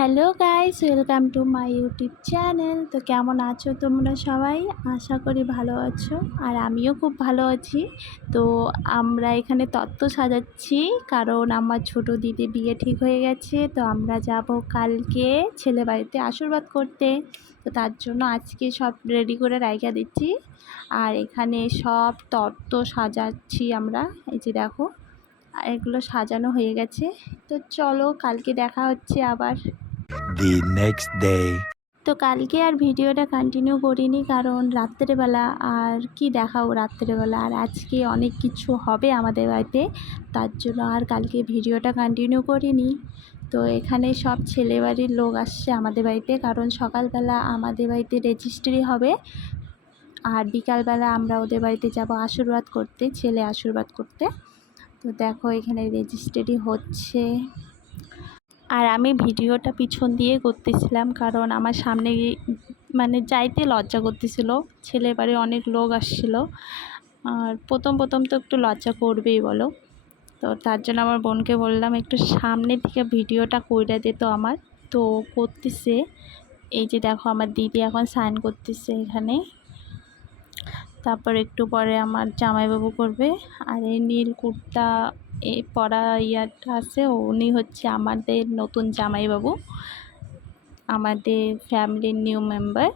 Hello guys, welcome to my YouTube channel. তো কেমন আছো তোমরা সবাই? আশা করি ভালো আছো, আর আমিও খুব ভালো আছি। তো আমরা এখানে তত্ত্ব সাজাচ্ছি, কারণ আমার ছোট দিদি বিয়ে ঠিক হয়ে গেছে। তো আমরা যাব কালকে ছেলে বাড়িতে আশীর্বাদ করতে। তো তার জন্য আজকে সব রেডি করে রাইখা দিচ্ছি। আর এখানে সব তত্ত্ব সাজাচ্ছি আমরা। এই যে দেখো, এগুলো সাজানো হয়ে গেছে। তো চলো, কালকে দেখা হচ্ছে আবার। The next day. তো কালকে আর ভিডিওটা কন্টিনিউ করিনি, কারণ রাত্রেবেলা আর কি দেখাও রাত্রেবেলা, আর আজকে অনেক কিছু হবে আমাদের বাড়িতে, তার জন্য আর কালকে ভিডিওটা কন্টিনিউ করিনি। তো এখানে সব ছেলে বাড়ির লোক আসছে আমাদের বাড়িতে, কারণ সকালবেলা আমাদের বাড়িতে রেজিস্ট্রি হবে, আর বিকালবেলা আমরা ওদের বাড়িতে যাব আশীর্বাদ করতে, ছেলে আশীর্বাদ করতে। তো দেখো এখানে রেজিস্ট্রি হচ্ছে, আর আমি ভিডিওটা পিছন দিয়ে করতেছিলাম, কারণ আমার সামনে যাইতে লজ্জা করতেছিল। ছেলের বাড়ি অনেক লোক আসছিল, আর প্রথম তো একটু লজ্জা করবেই বলো। তো তার জন্য আমার বোনকে বললাম একটু সামনের দিকে ভিডিওটা কইরা দিত আমার। তো করতেছে। এই যে দেখো, আমার দিদি এখন সাইন করতেছে এখানে। তারপর একটু পরে আমার জামাইবাবু করবে। আর এই নীল কুর্তা এই পরা ইয়াটা আছে, উনি হচ্ছে আমাদের নতুন জামাইবাবু, আমাদের ফ্যামিলির নিউ মেম্বার।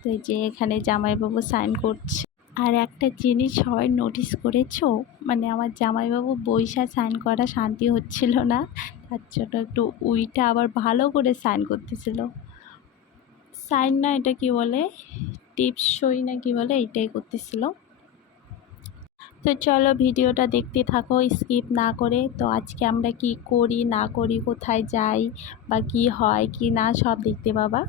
তো এই যে এখানে জামাইবাবু সাইন করছে। আর একটা জিনিস সবাই নোটিস করেছো, আমার জামাইবাবু বইসা সাইন করা শান্তি হচ্ছিল না, তার জন্য একটু উইটা আবার ভালো করে সাইন করতেছিল। সাইন না, এটা কি বলে, টিপসই না কি বলে, এইটাই করতেছিল। তো চলো ভিডিওটা দেখতে থাকো স্কিপ না করে। তো আজকে আমরা কি করি না করি, কোথায় যাই বা কি হয় কি না, সব দেখতে পাবা।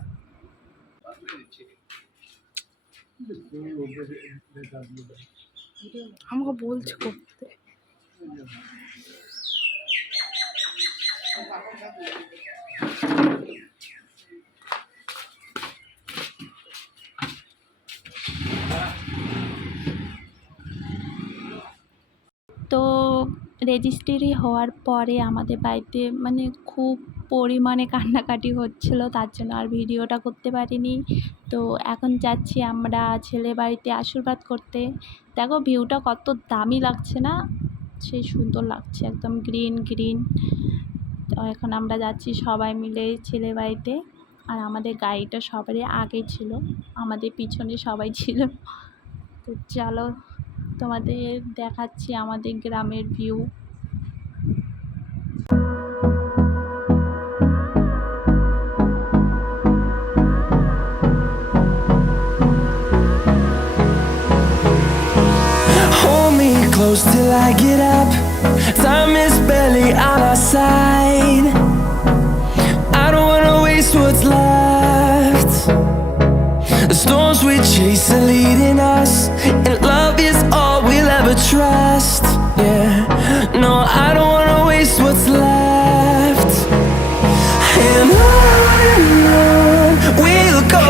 আমাকে বলছে করতে। তো রেজিস্ট্রি হওয়ার পরে আমাদের বাড়িতে খুব পরিমাণে কান্নাকাটি হচ্ছিল, তার জন্য আর ভিডিওটা করতে পারিনি। তো এখন যাচ্ছি আমরা ছেলে বাড়িতে আশীর্বাদ করতে। দেখো ভিউটা কত দামি লাগছে না, সেই সুন্দর লাগছে, একদম গ্রিন গ্রিন। তো এখন আমরা যাচ্ছি সবাই মিলে ছেলে বাড়িতে। আর আমাদের গাড়িটা সবারই আগে ছিল, আমাদের পিছনে সবাই ছিল। তো চলো তোমাদের দেখাচ্ছি আমাদের গ্রামের view. Hold me close till I get up. Time is barely on our side. I don't wanna waste what's left. The storms we chase are leading us, and love is all we'll ever trust. Yeah, no, I don't wanna waste what's left. And on we'll go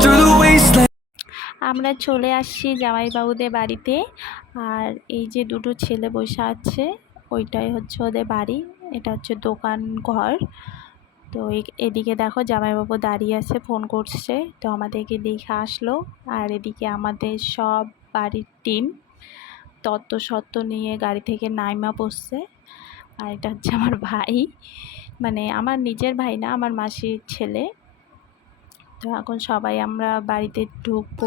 through the wasteland. আমরা চলে আসছি জামাইবাবুদের বাড়িতে। আর এই যে দুটো ছেলে বসে আছে, ওইটাই হচ্ছে ওদের বাড়ি, এটা হচ্ছে দোকান ঘর। তো এদিকে দেখো জামাইবাবু দাঁড়িয়ে আছে, ফোন করছে, তো আমাদেরকে দেখে আসলো। আর এদিকে আমাদের সব বাড়ির টিম তত্ত্ব নিয়ে গাড়ি থেকে নাইমা পড়ছে। আর এটা হচ্ছে আমার ভাই, আমার নিজের ভাই না, আমার মাসির ছেলে। তো এখন সবাই আমরা বাড়িতে ঢুকবো।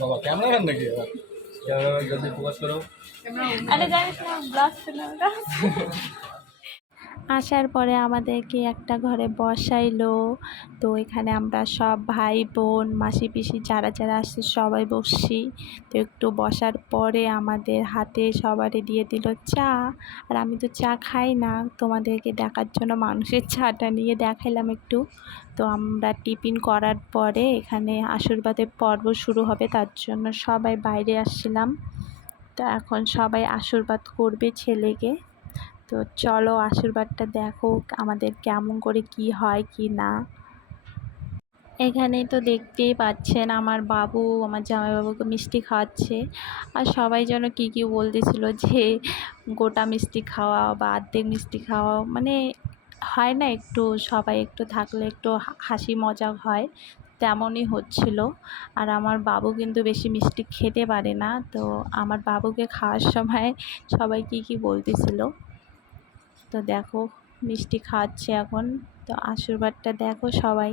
বাবা ক্যামেরাম্যান নাকি? ক্যামেরাম্যান জলদি ফোকাস করো। আরে জানিস না, ব্লগ ছিল ওটা। আসার পরে আমাদেরকে একটা ঘরে বসাইলো। তো এখানে আমরা সব ভাই বোন মাসি পিসি যারা যারা আসছে সবাই বসছি। তো একটু বসার পরে আমাদের হাতে সবারই দিয়ে দিল চা। আর আমি তো চা খাই না, তোমাদেরকে দেখার জন্য মানুষের চাটা নিয়ে দেখাইলাম একটু। তো আমরা টিফিন করার পরে এখানে আশীর্বাদের পর্ব শুরু হবে, তার জন্য সবাই বাইরে আসছিলাম। তো এখন সবাই আশীর্বাদ করবে ছেলেকে। তো চলো আশীর্বাদটা দেখো আমাদের কেমন করে কি হয় কি না। এখানেই তো দেখতেই পাচ্ছেন আমার বাবু আমার জামাইবাবুকে মিষ্টি খাওয়াচ্ছে। আর সবাই যেন কী কী বলতেছিল যে গোটা মিষ্টি খাওয়া বা অর্ধেক মিষ্টি খাওয়া, মানে হয় না একটু সবাই একটু থাকলে একটু হাসি মজা হয়, তেমনই হচ্ছিল। আর আমার বাবু কিন্তু বেশি মিষ্টি খেতে পারে না, তো আমার বাবুকে খাওয়ার সময় সবাই কী কী বলতেছিল। তো দেখো মিষ্টি খাওয়াচ্ছে এখন। তো আশীর্বাদটা দেখো সবাই।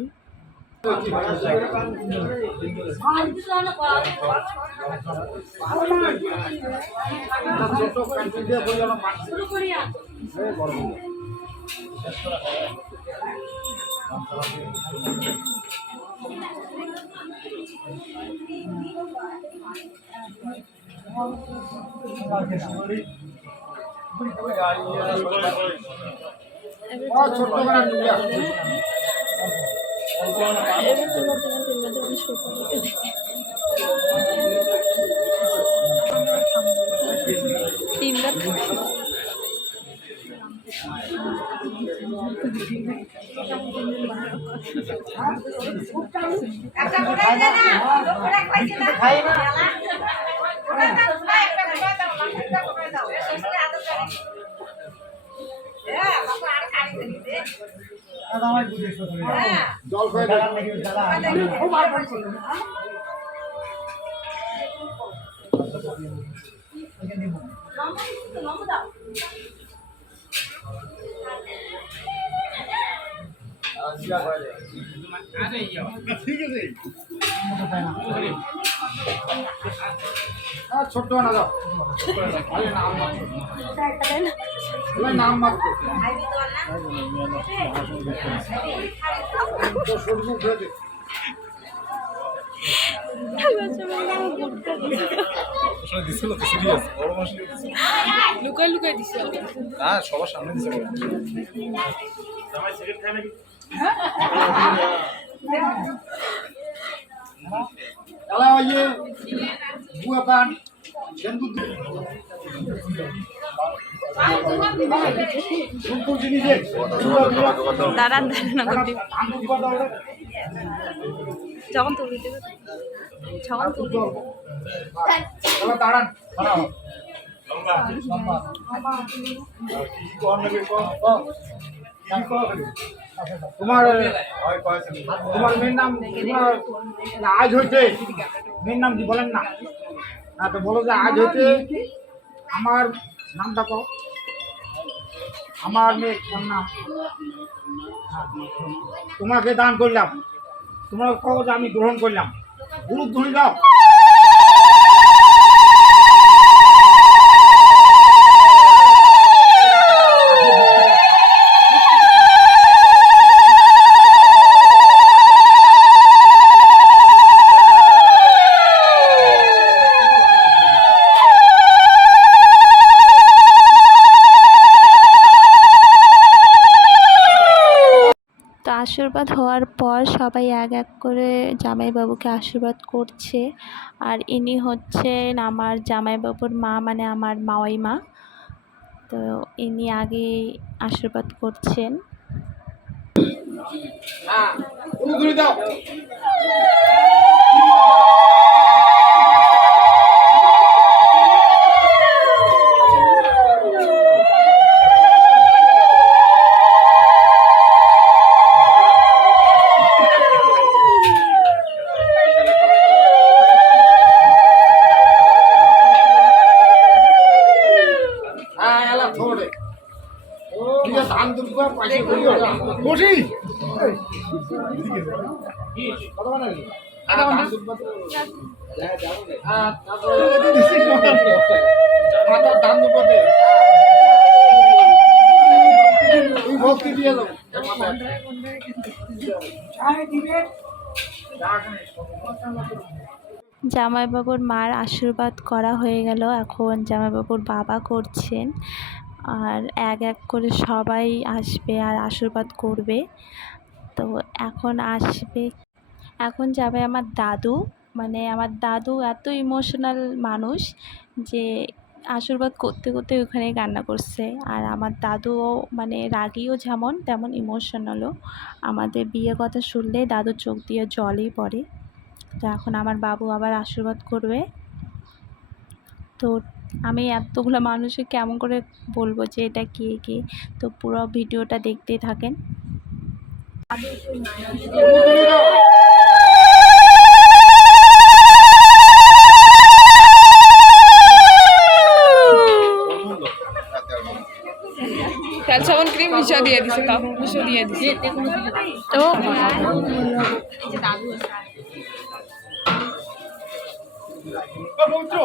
ছোট্ট না দাও নাম মাত্র লুকাই লুকাই দিছে না সবার সামনে দিছে বুয়া পান দাঁড়ান যখন তুলি দেবে যখন তুলি দাঁড়ান তোমার তোমার মেয়ের নাম আজ হইতে মেয়ের নাম কি বলেন না? হ্যাঁ তো বলো যে আজ হইতে আমার নামটা কো, আমার মেয়ের নাম তোমাকে দান করলাম, তোমরা কও যে আমি গ্রহণ করলাম। গুরু ধ্বনি দাও। তো আশীর্বাদ হওয়ার পর সবাই এক এক করে জামাইবাবুকে আশীর্বাদ করছে। আর ইনি হচ্ছেন আমার জামাইবাবুর মা, মানে আমার মাওয়াই মা। তো ইনি আগে আশীর্বাদ করছেন। দাও। ধান দুর্গা পয়সা বসি ধান দুর্গা ভক্তি দিয়ে দেবো জামাইবাবুর মার আশীর্বাদ করা হয়ে গেল, এখন জামাইবাবুর বাবা করছেন। আর এক এক করে সবাই আসবে আর আশীর্বাদ করবে। তো এখন যাবে আমার দাদু। মানে আমার দাদু এত ইমোশনাল মানুষ যে আশীর্বাদ করতে করতে ওখানেই কান্না করছে। আর আমার দাদুও মানে রাগীও যেমন তেমন ইমোশনালও। আমাদের বিয়ের কথা শুনলেই দাদুর চোখ দিয়ে জলই পড়ে। তো এখন আমার বাবু আবার আশীর্বাদ করবে। তো আমি এতগুলো মানুষকে কেমন করে বলবো যে এটা কে কে। তো পুরো ভিডিওটা দেখতেই থাকেন। ক্যালসামন ক্রিম মিশা দিয়ে দিছে, কাকু মিশা দিয়ে দিছে। তো পবিত্র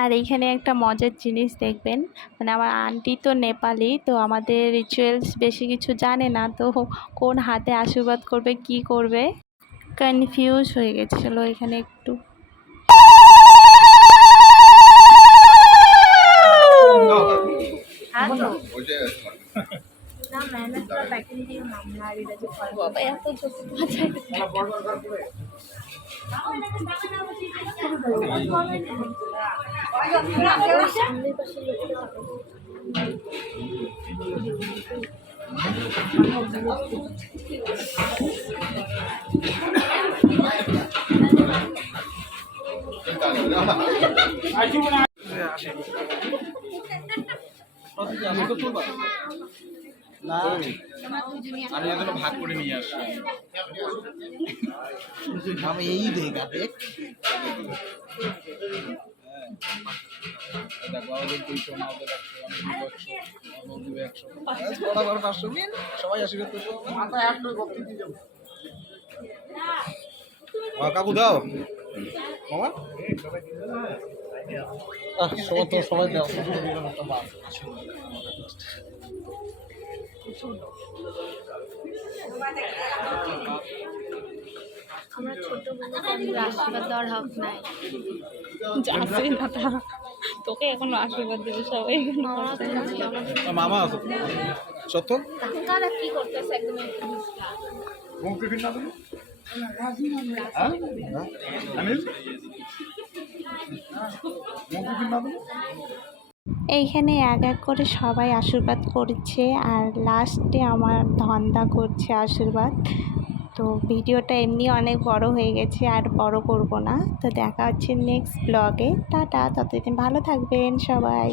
আর এইখানে একটা মজার জিনিস দেখবেন, মানে আমার আন্টি তো নেপালি, তো আমাদের রিচুয়ালস বেশি কিছু জানে না। তো কোন হাতে আশীর্বাদ করবে কি করবে কনফিউজ হয়ে গেছিলো এখানে একটু। আমি এজন্য ভাগ করে নিয়ে আসি। আমি এই দেখ দেখ দেখো আমাদের 200 না ওদের 100 আমি 200 বরাবর 500 সবাই আশীর্বাদ করবো। মাথায় একটা ভক্তি দিয়ে দেবো কাকু দাও মামা সবাই তো সবাই দাও। আমরা ছোট বোনের আশীর্বাদ দেওয়ার হক নাই। যাচ্ছে না তা তোকে এখন আশীর্বাদ দেবে সবাই। মামা আছে সত্য কাকারা কি করতেছে একদম মুখে কিনা দেবো এইখানে এক এক করে সবাই আশীর্বাদ করছে আর লাস্টে আমার ধন্দা করছে আশীর্বাদ। তো ভিডিওটা এমনি অনেক বড় হয়ে গেছে, আর বড় করব না। তো দেখা হচ্ছে নেক্সট ব্লগে। টাটা, ততদিন ভালো থাকবেন সবাই।